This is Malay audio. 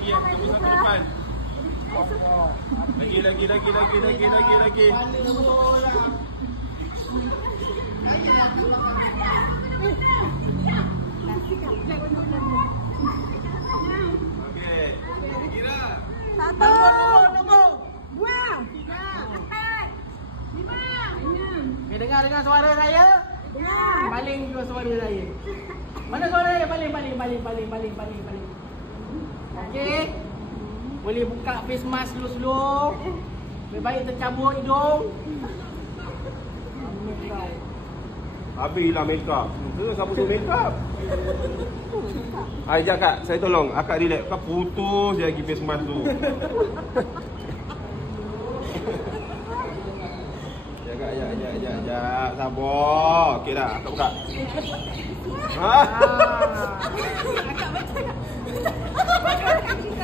lagi. Tunggu satu depan. Lagi. Okey. Kira. 1, 2, 3, 4, 5. Okay, dengar suara saya. Dengar. Paling juga suara saya. Mana suara saya? Paling. Okey. Boleh buka face mask slow-slow. Lebih baik tercabut hidung. Habis hilang makeup. Siapa suruh makeup? Sekejap Kak, saya tolong. Akak relax. Kak putus je lagi face mask tu. Sekejap. Sabar. Okey dah, akak buka. Ha? Akak baca tak?